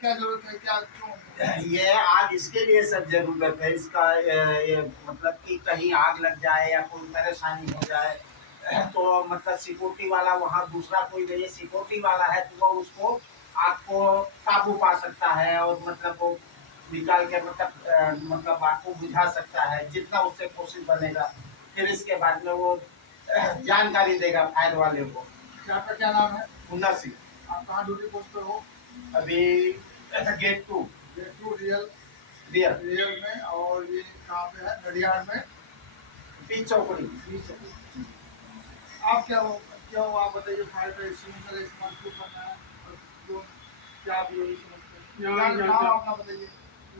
क्या जरूरत है, क्या क्यों? ये आग इसके लिए सब जरूरत है इसका, ये मतलब कि कहीं आग लग जाए या कोई परेशानी हो जाए तो मतलब सिक्योरिटी वाला वहाँ दूसरा कोई नहीं, सिक्योरिटी वाला है तो वो उसको आग को काबू पा सकता है और मतलब वो निकाल के मतलब आग को बुझा सकता है जितना उससे कोशिश बनेगा। फिर इसके बाद में वो जानकारी देगा फायर वाले को। आपका क्या नाम है? मुन्ना सिंह। आप कहाँ ड्यूटी पोस्ट पे हो? अभी gate 2। Gate two real real real में। और ये कहाँ पे है? नडियाड में पी चौकड़ी। बीच है। आप क्या हो आप बताइए, फायर का इस्तेमाल क्यों करना है और क्यों, क्या आप ये समझते हैं? नाम अपना बताइए।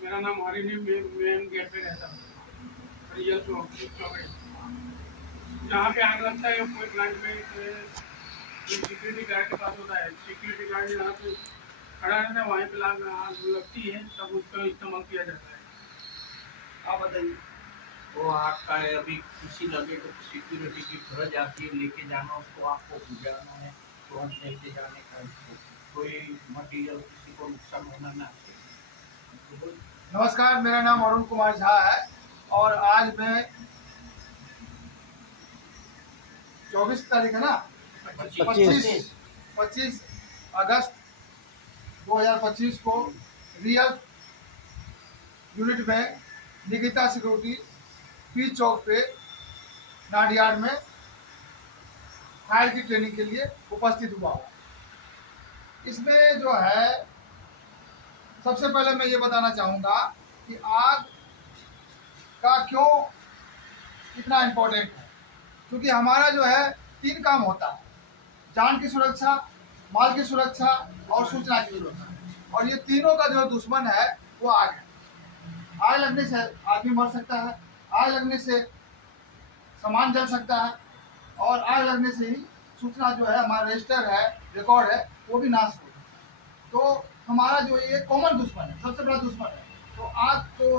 मेरा नाम हरी ने मेन गेट पे रहता हूँ, रियल चौकड़ी। जहाँ पे आग लगता है कोई प्लांट में सिक्योरिटी गार्ड के पास होता है, सिक्योरिटी गार्ड जहाँ पे खड़ा रहता है वहीं पे आग लगती है, तब उसका इस्तेमाल किया जाता है। आप बताइए। वो आपका अभी किसी लगे तो सिक्योरिटी की फर्ज आती है लेके जाना उसको, आपको बुझाना है, तुरंत लेके जाने का, उसको कोई मटीरियल किसी को नुकसान होना ना चाहिए। नमस्कार, मेरा नाम अरुण कुमार झा है और आज मैं 24 तारीख है ना, 25 अगस्त 2025 को रियल यूनिट में निकिता सिक्योरिटी पी चौक पे नाडियाड में फायर की ट्रेनिंग के लिए उपस्थित हुआ हूँ। इसमें जो है सबसे पहले मैं ये बताना चाहूँगा कि आग का क्यों इतना इम्पोर्टेंट है। क्योंकि हमारा जो है 3 काम होता है: जान की सुरक्षा, माल की सुरक्षा और सूचना की सुरक्षा। और ये तीनों का जो दुश्मन है वो आग है। आग लगने से आदमी मर सकता है, आग लगने से सामान जल सकता है और आग लगने से ही सूचना जो है, हमारा रजिस्टर है, रिकॉर्ड है, वो भी नाश हो। तो हमारा जो ये कॉमन दुश्मन है, सबसे बड़ा दुश्मन है। तो आग को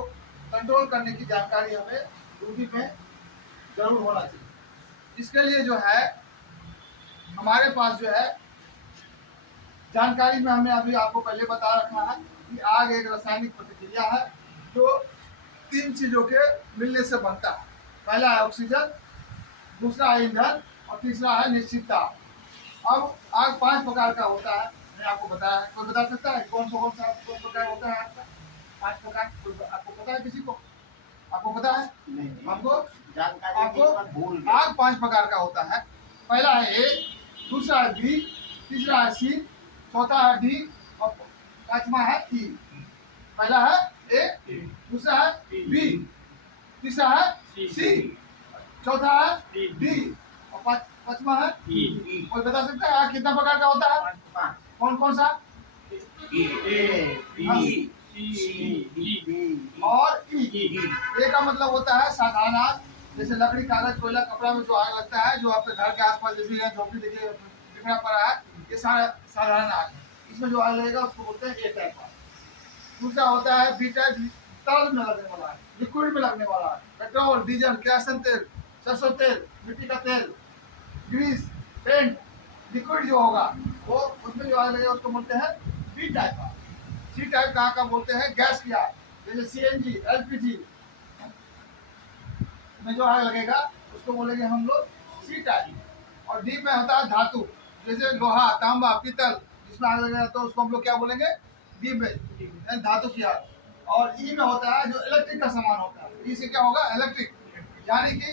कंट्रोल करने की जानकारी हमें ड्यूटी में जरूर होना चाहिए। इसके लिए जो है हमारे पास जो है जानकारी में हमने अभी आपको पहले बता रखा है कि आग एक रासायनिक प्रतिक्रिया है जो 3 चीजों के मिलने से बनता है। पहला है ऑक्सीजन, दूसरा है ईंधन और तीसरा है निश्चितता। अब आग 5 प्रकार का होता है, मैंने आपको बताया है। कोई बता सकता है कौन सा कौन प्रकार होता है आपका? 5 प्रकार आपको पता है? किसी को आपको पता है? नहीं हमको जानकारी आपको नहीं, पर भूल गए। आग 5 प्रकार का होता है। पहला है ए, दूसरा है बी, तीसरा है सी, चौथा है डी और पांचवा है ई। पहला है ए, दूसरा है बी, तीसरा है सी, चौथा है डी और पांचवा है ई। कोई बता सकता है आग कितना प्रकार का होता है? कौन कौन सा? और ई। ए का मतलब होता है साधारण आग, जैसे लकड़ी, कागज, कोयला, कपड़ा में जो आग लगता है, जो आपके घर के आसपास जैसे झोपड़ी देखिए दिखना पड़ा है, ये सारा साधारण आग है। इसमें जो आग लगेगा उसको बोलते हैं ए टाइप आग। दूसरा होता है बी टाइप, तरल में लगने वाला है, लिक्विड में लगने वाला है। पेट्रोल, डीजल, केरोसिन तेल, सरसों तेल, मिट्टी का तेल, ग्रीस, पेंट, लिक्विड जो होगा वो उसमें जो आग लगेगा उसको बोलते हैं बी टाइप आग। सी टाइप का आग का बोलते हैं गैस की आग, जैसे सीएनजी, एलपीजी में जो आग लगेगा उसको बोलेंगे हम लोग सी टाइप। और डी में होता है धातु, जैसे लोहा, तांबा, पीतल, जिसमें आग लगेगा तो उसको हम लोग क्या बोलेंगे? डी में, यानी धातु की आग। और ई में होता है जो इलेक्ट्रिक का सामान होता है। ई से क्या होगा? इलेक्ट्रिक, यानी कि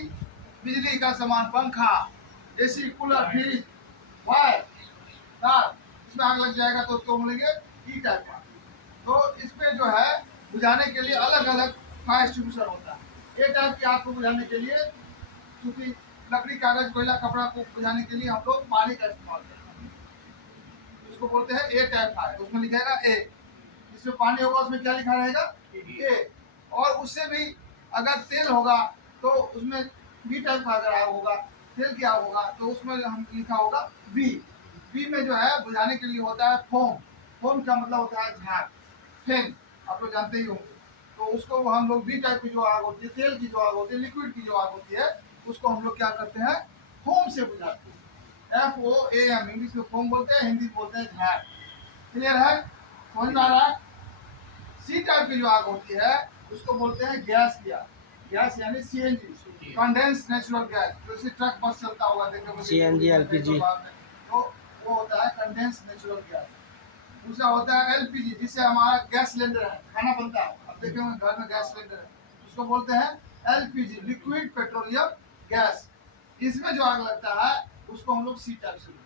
बिजली का सामान, पंखा, एसी, कूलर, फ्रिज, वायर, तार, इसमें आग लग जाएगा तो उसको बोलेंगे ई टाइप का। तो इसमें जो है बुझाने के लिए अलग अलग फायर एक्सटिंग्विशर होता है। ए टाइप की आग को बुझाने के लिए, क्योंकि लकड़ी, कागज, कोयला, कपड़ा को बुझाने के लिए हम लोग पानी का इस्तेमाल करते हैं, उसको बोलते हैं ए टाइप फायर। उसमें लिखेगा ए, जिसमें पानी होगा उसमें क्या लिखा रहेगा? ए। और उससे भी अगर तेल होगा तो उसमें बी टाइप का अगर आग होगा, तेल की आग होगा तो उसमें हम लिखा होगा बी। बी में जो है बुझाने के लिए होता है फोम। फोम का मतलब होता है झाग, फेन, आप लोग जानते ही होंगे। तो उसको हम लोग बी टाइप की जो आग होती है, तेल की जो आग होती है, लिक्विड की जो आग होती है, उसको हम लोग क्या करते हैं? फोम से बुझाते हैं। FOAM, इंग्लिश में फोम बोलते हैं, हिंदी में बोलते हैं झाग। क्लियर है? समझ में आ रहा है? सी टाइप की जो आग होती है उसको बोलते हैं गैस की आग। गैस यानी सीएनजी, कंडेंस नेचुरल गैस। जैसे ट्रक बस चलता होगा देखोगे CNG, LPG। तो वो होता है कंडेंस नेचुरल गैस। दूसरा होता है एलपीजी, जिससे हमारा गैस सिलेंडर है, खाना बनता है। अब देखे होंगे घर में गैस सिलेंडर है, उसको बोलते हैं एलपीजी, लिक्विड पेट्रोलियम गैस। इसमें जो आग लगता है उसको हम लोग सी टाइप से।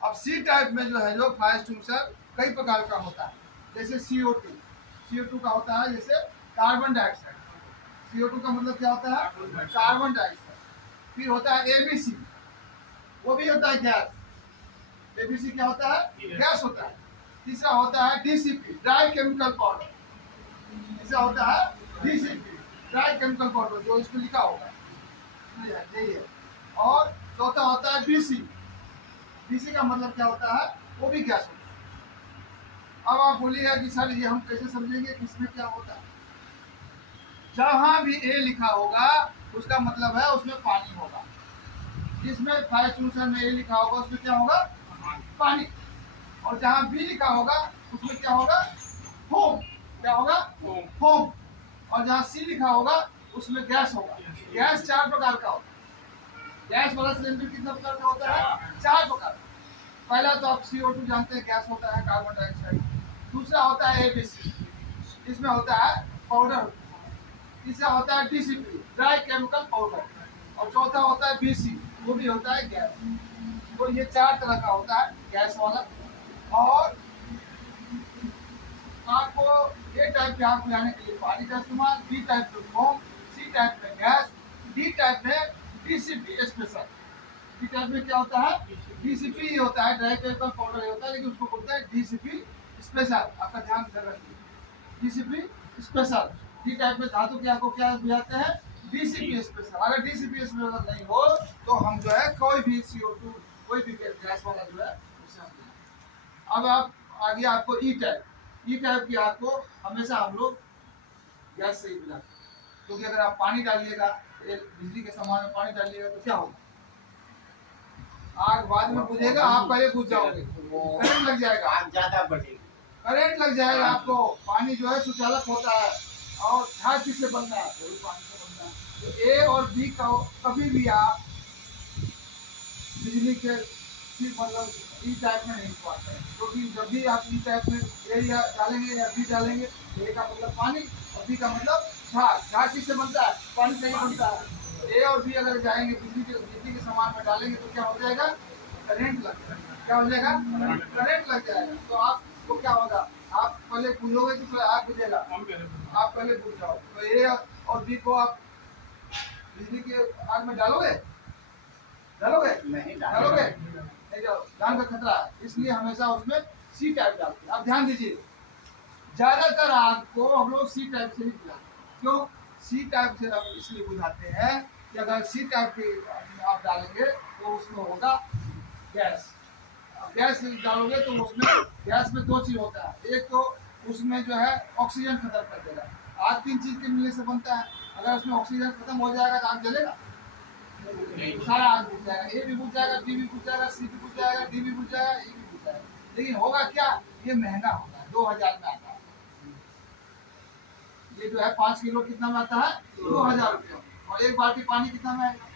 अब सी टाइप में जो है जो फायर एक्सटिंग्विशर कई प्रकार का होता है। जैसे CO2 का होता है, जैसे कार्बन डाइऑक्साइड। CO2 का मतलब क्या होता है? Carbon dioxide. फिर होता है एबीसी, वो भी होता है गैस। एबीसी क्या होता है? गैस होता है। तीसरा होता है डीसीपी, ड्राई केमिकल पाउडर। तीसरा होता है डीसीपी, ड्राई केमिकल पाउडर, जो इसमें लिखा होगा यही है। और चौथा होता है डीसी। डीसी का मतलब क्या होता है? वो भी गैस होता है। अब आप बोलिएगा कि सर ये हम कैसे समझेंगे कि इसमें क्या होता है? जहां भी ए लिखा होगा उसका मतलब है उसमें पानी होगा। जिसमें फायर एक्सटिंग्विशर में ए लिखा होगा उसमें क्या होगा? पानी। और जहां बी लिखा होगा उसमें क्या होगा? फोम। क्या होगा? फोम। और जहां सी लिखा होगा उसमें गैस होगा। गैस 4 प्रकार का होता है। गैस वाला सिलेंडर कितना प्रकार का होता है? 4 प्रकार। पहला तो आप CO2 जानते हैं, गैस होता है, कार्बन डाइऑक्साइड। दूसरा होता है एबीसी, इसमें होता है पाउडर। तीसरा होता है डीसीपी, ड्राई केमिकल पाउडर। और चौथा होता है बीसी, वो भी होता है गैस। तो ये 4 तरह का होता है गैस वाला। और आपको ए टाइप के आग बुझाने के लिए पानी का इस्तेमाल, बी टाइप में फोम, सी टाइप में गैस, डी टाइप में डीसीपी स्पेशल। डी टाइप में क्या होता है? डीसीपी ही होता है, ड्राई केमिकल पाउडर ही होता है, लेकिन उसको बोलते हैं डीसीपी स्पेशल। आपका ध्यान इधर रखिए, डीसीपी स्पेशल। डी टाइप में धातु की आग को क्या बुझाते हैं? DCP special. अगर डीसीपी स्पेशल नहीं हो तो हम जो है कोई भी CO2, कोई भी गैस वाला जो है उससे हम बुझाते हैं। अब आप आगे आपको ई टाइप। ई टाइप की आग को हमेशा हम लोग गैस से ही बुझाते हैं, क्योंकि अगर आप पानी डालिएगा, बिजली के सामान में पानी डालिएगा तो क्या होगा? आग बाद में बुझेगा, आप पहले बुझ जाओगे, करंट लग जाएगा। आग ज्यादा बढ़ेगी। करंट लग जाएगा आपको। पानी जो है सुचालक होता है, और झाग किससे बनता है? वही पानी से बनता है। तो ए और बी का कभी भी आप बिजली के सिर्फ मतलब ई टाइप में नहीं इस्तेमाल करें, क्योंकि जब भी आप ई टाइप में ए या डालेंगे या बी डालेंगे, ए का मतलब पानी और बी का मतलब झाग। झाग किससे बनता है? पानी से ही बनता है। ए और बी अगर जाएंगे बिजली के सामान में डालेंगे तो क्या हो जाएगा? करंट लग जाएगा। क्या हो जाएगा? करंट लग जाएगा। तो आपको क्या होगा? आप पहले बुझोगे तो फिर आग बुझेगा। आप पहले बुझ जाओ। तो ए और बी को आप बिजली के आग में डालोगे? नहीं डालोगे? नहीं जाओ, जान का खतरा है, इसलिए हमेशा उसमें सी टाइप डालते हैं। अब ध्यान दीजिए, ज्यादातर आग को हम लोग सी टाइप से ही बुझाते हैं। क्यों सी टाइप से हम इसलिए बुझाते हैं कि अगर सी टाइप की आप डालेंगे तो उसमें होगा गैस। अब गैस डालोगे तो उसमें गैस में 2 चीज होता है। एक तो उसमें जो है ऑक्सीजन खत्म कर देगा। आग 3 चीज के मिलने से बनता है। अगर उसमें ऑक्सीजन खत्म हो जाएगा तो आग जलेगा? सारा आग बुझ जाएगा। ए भी बुझ जाएगा, बी भी बुझ जाएगा, सी भी बुझ जाएगा, डी भी बुझ जाएगा, ई भी बुझ जाएगा। लेकिन होगा क्या? ये महंगा होगा, 2000 में आता है। ये जो है 5 किलो कितना में आता है? 2000 रुपये। और एक बाल्टी पानी कितना में आएगा?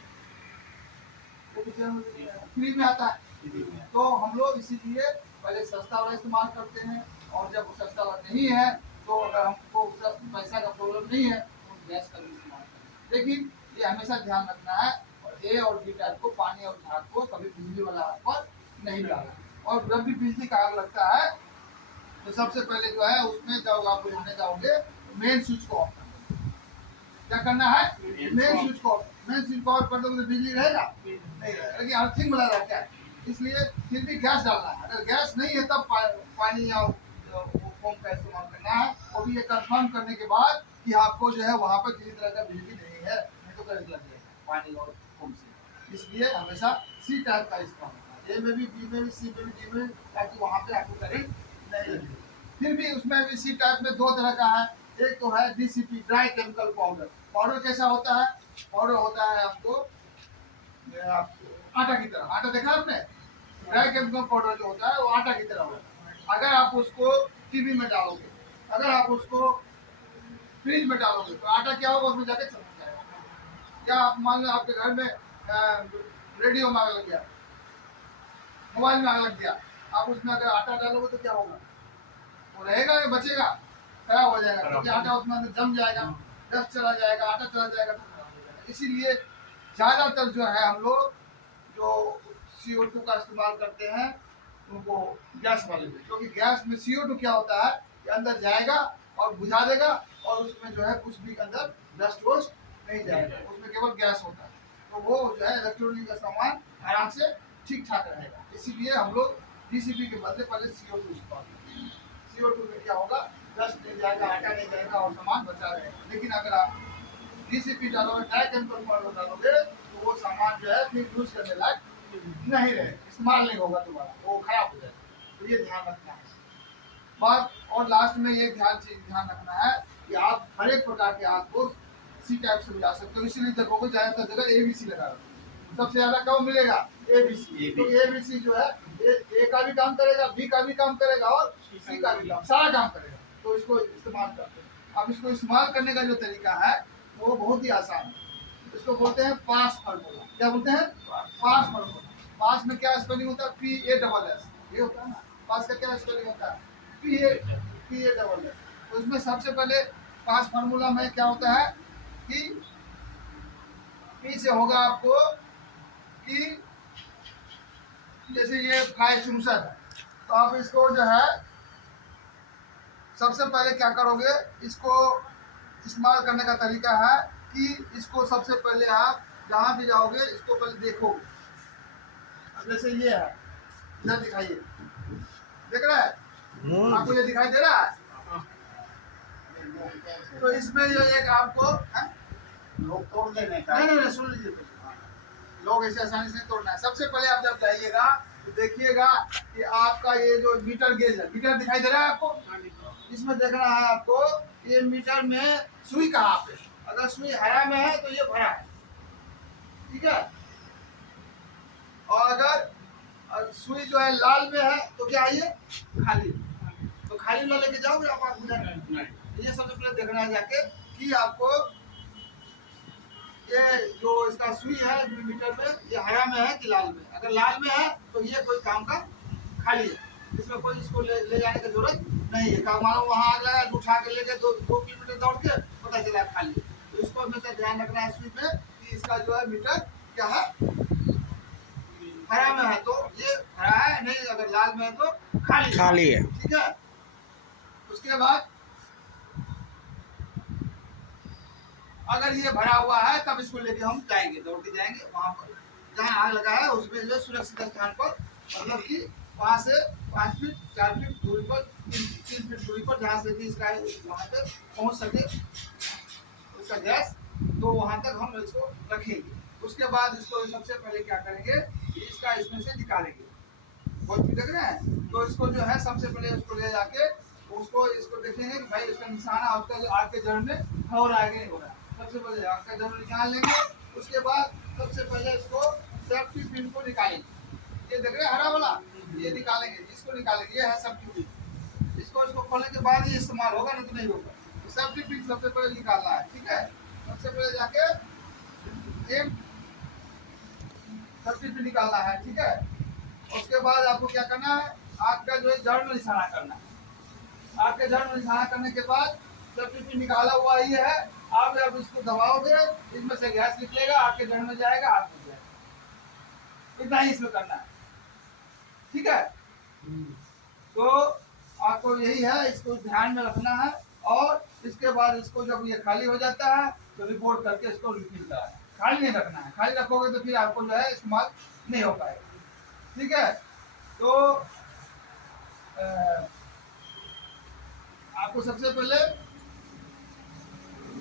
फ्री में आता है। तो हम लोग इसीलिए पहले सस्ता वाला इस्तेमाल करते हैं, और जब सस्ता वाला नहीं है तो अगर हमको पैसा का प्रॉब्लम नहीं है तो हम गैस का भी इस्तेमाल करें। लेकिन ये हमेशा ध्यान रखना है, और ए और बी टाइप को, पानी और झाग को कभी बिजली वाला आग पर नहीं डालना। और जब भी बिजली का आग लगता है तो सबसे पहले जो है उसमें जब आप बुझाने जाओगे मेन स्विच को ऑफ करना। क्या करना है? मेन स्विच को ऑफ कर दोगे तो बिजली रहेगा? नहीं रहेगा, लेकिन अर्थिंग वाला रहता है। इसलिए फिर भी गैस डालना है। अगर गैस नहीं है तब पानी और फोम का इस्तेमाल करना है, वो भी ये कंफर्म करने के बाद कि आपको जो है वहाँ पर किसी तरह का बिजली नहीं है, नहीं तो करंट लग जाएगा पानी और फोम से। इसलिए हमेशा सी टाइप का इस्तेमाल करना है, ए में भी, बी में भी, सी में भी, डी में, ताकि वहाँ पे आपको करंट नहीं लगे। फिर भी उसमें भी सी टाइप में 2 तरह का है। एक तो है DCP, dry chemical powder. Powder कैसा होता है? पाउडर होता है आपको आटा की तरह। आटा देखा आपने? ड्राई केमिकल पाउडर जो होता है वो आटा की तरह होता है। अगर आप उसको टीवी में डालोगे, अगर आप उसको फ्रिज में डालोगे तो आटा क्या होगा, उसमें जाके चमक जाएगा। क्या आप मान लो आपके घर में रेडियो में आग लग गया, मोबाइल में आग लग गया, आप उसमें अगर आटा डालोगे तो क्या होगा, वो रहेगा या बचेगा, खराब हो जाएगा, क्योंकि आटा उसमें अंदर जम जाएगा, डस्ट चला जाएगा, आटा चला जाएगा तो खराब हो जाएगा। इसीलिए ज़्यादातर जो है हम लोग जो CO2 का इस्तेमाल करते हैं उनको गैस वाले में, क्योंकि गैस में CO2 क्या होता है कि अंदर जाएगा और बुझा देगा, और उसमें जो है कुछ भी अंदर डस्ट वोस्ट नहीं जाएगा, उसमें केवल गैस होता है, तो वो जो है इलेक्ट्रॉनिक का सामान आराम से ठीक ठाक रहेगा। इसीलिए हम लोग DCP के बदले पहले CO2 इस्तेमाल करते हैं। CO2 में क्या होगा, डस्ट नहीं जाएगा, आटा नहीं जाएगा और सामान बचा रहेगा। लेकिन अगर आप DCP डालोगे, डाई केमिकल पाउडर डालोगे, तो वो सामान जो है फिर यूज करने लायक नहीं रहे, इस्तेमाल नहीं होगा दोबारा, वो खराब हो जाएगा। तो ये ध्यान रखना है बात। और लास्ट में ये ध्यान रखना है कि आप हर एक प्रकार के आग को सी टाइप से मिला सकते हो। इसीलिए देखोगे ज़्यादातर जगह ABC लगा रहा है, सबसे ज़्यादा कब मिलेगा, ABC। तो ABC जो है A का भी काम करेगा, B का भी काम करेगा और C का भी काम, सारा काम करेगा। तो इसको इस्तेमाल करते हैं। अब इसको इस्तेमाल करने का जो तरीका है वो बहुत ही आसान है। इसको बोलते हैं पास फार्मूला। क्या बोलते हैं, पास फार्मूला। पास में क्या स्पेलिंग होता है, PASS, ये होता है ना। पास का क्या स्पेलिंग होता है, PASS। तो इसमें सबसे पहले पास फार्मूला में क्या होता है कि P से होगा आपको कि जैसे ये 5 है, तो आप इसको जो है सबसे पहले क्या करोगे, इसको इस्तेमाल करने का तरीका है कि इसको सबसे पहले आप जहाँ भी जाओगे इसको पहले देखोगे। अब जैसे ये है, इधर दिखाइए, देख रहा है आपको, ये दिखाई दे रहा है। तो इसमें जो एक आपको लोग तोड़ देने का, नहीं सुन लीजिए पहले। लोग ऐसे आसानी से नहीं तोड़ना है। सबसे पहले आप जब जाइएगा तो देखिएगा कि आपका ये जो मीटर गेज है, मीटर दिखाई दे रहा है आपको, इसमें देख रहा है आपको ये मीटर में सुई कहाँ पे, अगर सुई हरा में है तो ये भरा है, ठीक है। और अगर सुई जो है लाल में है तो क्या है, ये खाली। तो खाली ना लेके जाओगे आप बुझा। ये सबसे पहले देखना है जाके कि आपको ये जो इसका सुई है मीटर में, ये हरा में है कि लाल में। अगर लाल में है तो ये कोई काम का खाली है, इसमें कोई इसको ले जाने की जरूरत नहीं है। काम मानो वहाँ आग लगा, उठा के लेके 2 किलोमीटर दौड़ के पता चला खाली है। तो इसको हमेशा ध्यान रखना है सुई में कि इसका जो है मीटर क्या है, हरा में है तो ये हरा है, नहीं अगर लाल में है तो खाली है, ठीक है। उसके बाद अगर ये भरा हुआ है तब इसको लेके हम जाएंगे, दौड़ के जाएंगे वहाँ पर जहाँ आग लगा है, उसमें जो सुरक्षित स्थान पर, मतलब कि वहाँ से 5 फीट 4 फीट दूरी पर, 3 फीट दूरी पर, जहाँ से कि इसका वहाँ तक पहुँच सके उसका गैस, तो वहाँ तक हम इसको रखेंगे। उसके बाद इसको सबसे पहले क्या करेंगे, इसका इसमें से निकालेंगे। बहुत देख रहे हैं, तो इसको जो है सबसे पहले उसको ले जाके इसको देखेंगे कि भाई इसका निशाना, उसका जो आग के जड़ में हो रहा है कि नहीं हो रहा है। सबसे पहले आग का जड़ निकाल लेंगे। उसके बाद सबसे पहले इसको सेफ्टी पिन को निकालेंगे। ये देख रहे हैं हरा वाला, ये निकालेंगे, इसको निकालेंगे, ये है सेफ्टी पिन। इसको खोलने के बाद ही इस्तेमाल होगा, नहीं तो नहीं होगा। तो सेफ्टी पिन सबसे पहले निकालना है, ठीक है। सबसे पहले जाके एक सेफ्टी पिन निकालना है, ठीक है। उसके बाद आपको क्या करना है, आग का जो है जड़ में निशाना करना है। आग के जड़ में निशाना करने के बाद सेफ्टी पिन निकाला हुआ ही है, आप जब इसको दबाओगे इसमें से गैस निकलेगा, आग के जड़ में जाएगा, आग बुझ जाएगा। इतना ही इसमें करना है, ठीक है। तो आपको यही है, इसको ध्यान में रखना है। और इसके बाद इसको जब ये खाली हो जाता है तो रिपोर्ट करके इसको निकलता है। खाली नहीं रखना है, खाली रखोगे तो फिर आपको जो है इस्तेमाल नहीं हो पाएगा, ठीक है। तो आपको सबसे पहले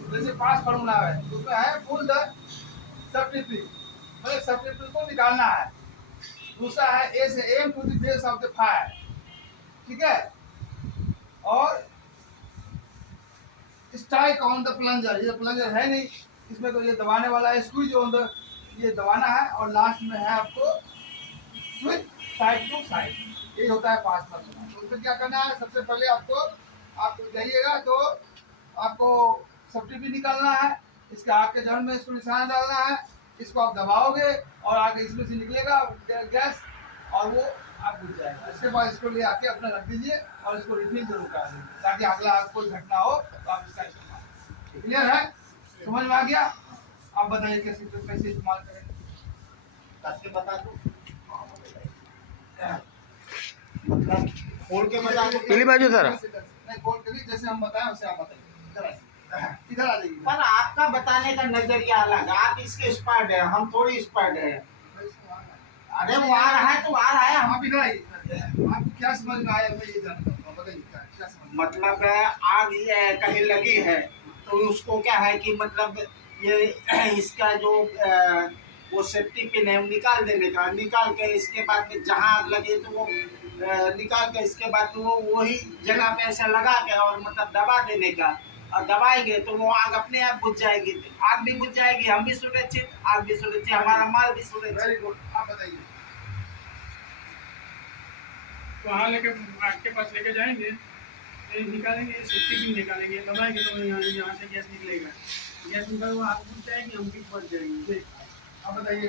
जैसे 5 फार्मूला है, उसमें है पुल द सेफ्टी पिन, मतलब सेफ्टी पिन को निकालना है। दूसरा है ए से aim to the base of the fire, ठीक है। और स्ट्राइक ऑन द प्लंजर, ये प्लंजर है नहीं इसमें, तो ये दबाने वाला है, स्क्वीज ऑन द, ये दबाना है। और लास्ट में है आपको स्विच साइड टू साइड, यही होता है पास करना। तो उसमें क्या करना है, सबसे पहले आप जाइएगा तो आपको सब्टी भी निकालना है, इसके आग के जड़ में इसको निशाना डालना है, इसको आप दबाओगे और आगे इसमें से निकलेगा गैस और वो आग बुझ जाएगा। इसके बाद इसको ले आके अपना रख दीजिए और इसको रिफिल जरूर करा दीजिए ताकि अगला आग कोई घटना हो तो आप इसका इस्तेमाल। क्लियर है, समझ में आ गया? आप बताइए कैसे इस्तेमाल करेंगे, करके बता दो। मतलब खोल के बता दो। पहली बाजू सर नहीं खोल के नहीं, जैसे हम बताएं वैसे आप बताइए। इधर आ जाइए। पर आपका बताने का नजरिया अलग है, आप इसके एक्सपर्ट है, हम थोड़ी एक्सपर्ट है। अरे वो आ रहा है तो आ रहा है। आप इधर आइए, आपको क्या समझ में आया मैं ये जानना चाहता हूँ, बताइए क्या समझ में मतलब आग ये कहीं लगी है तो उसको क्या है कि मतलब ये इसका जो वो सेफ्टी पिन है निकाल देने का, निकाल के इसके बाद में जहाँ आग लगे तो वो निकाल के इसके बाद वो वही जगह पे ऐसा लगा के और मतलब दबा देने का, और दबाएंगे तो वो आग अपने आप बुझ जाएगी। आग भी बुझ जाएगी, हम भी सुरक्षित, आग भी सुरक्षित, हमारा माल भी सुरक्षित। वेरी गुड, आप बताइए। वहाँ लेके आग के पास लेके जाएंगे, ये निकालेंगे, सेफ्टी पिन निकालेंगे, दबाएंगे तो यहाँ से गैस निकलेगा, गैस निकल वो आग बुझ जाएगी, हम भी बच जाएंगे। आप बताइए।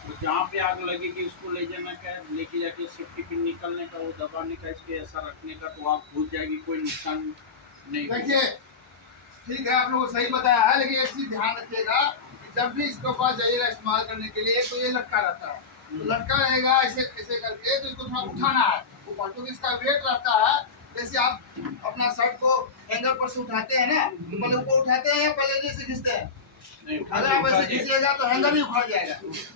तो जहाँ पे आग लगेगी उसको ले जाना का, लेके जाके सेफ्टी पिन निकालने का, वो दबाने का, इसके ऐसा रखने का, तो आग बुझ जाएगी, कोई नुकसान नहीं होगा। देखिए ठीक है, आप लोगों को सही बताया है, लेकिन एक चीज ध्यान रखिएगा कि जब भी इसके पास जाइएगा इस्तेमाल करने के लिए तो ये लटका रहता है, तो लटका रहेगा ऐसे ऐसे करके, तो इसको थोड़ा उठाना है ऊपर, क्योंकि इसका वेट रहता है। जैसे आप अपना शर्ट को हैंगर पर से उठाते हैं ना, तो पहले ऊपर उठाते हैं या पहले जैसे खींचते हैं? नहीं, अगर आप ऐसे खींचिएगा तो हैंगर ही उखड़ जाएगा,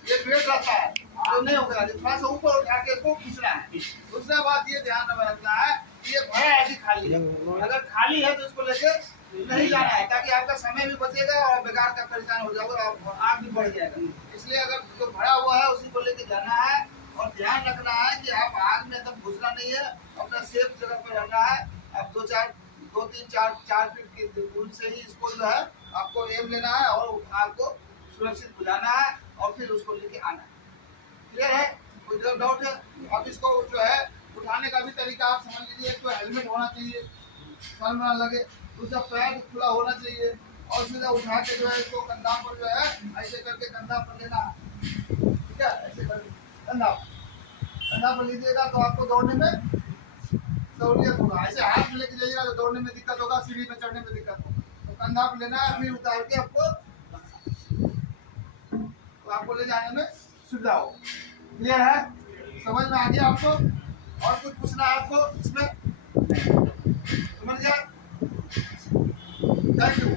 ये वेट रहता है तो नहीं होगा। थोड़ा सा ऊपर उठा के इसको खींचना है। दूसरा बात ये ध्यान में रखना है कि ये भरा है कि खाली है, अगर खाली है तो इसको लेके नहीं जाना है, ताकि आपका समय भी बचेगा और बेकार का परेशान हो जाएगा और आग भी बढ़ जाएगा। इसलिए अगर जो भरा हुआ है उसी को लेके जाना है, और ध्यान रखना है कि आप आग में एकदम घुसना नहीं है, अपना सेफ जगह पर रहना है। आप 2-3-4 फीट की दूरी से ही इसको जो है आपको एम लेना है और आग को सुरक्षित बुझाना है और फिर उसको लेके आना है। क्लियर है? कोई जो डाउट है? अब इसको जो है उठाने का भी तरीका आप समझ लीजिए। एक तो हेलमेट होना चाहिए, सर ना लगे, दूसरा पैर खुला होना चाहिए, और सीधा उठा के जो है इसको कंधा पर जो है ऐसे करके कंधा पर लेना है। ठीक है, ऐसे करके कंधा पर लीजिएगा तो आपको दौड़ने में सहूलियत होगा। ऐसे हाथ में लेके जाइएगा तो दौड़ने में दिक्कत होगा, सीढ़ी में चढ़ने में दिक्कत होगा। तो कंधा पर लेना है, फिर उतार के आपको तो आपको ले जाने में सुविधा हो। क्लियर है? समझ में आ गया आपको? और कुछ पूछना है आपको इसमें? समझ गया? Thank you.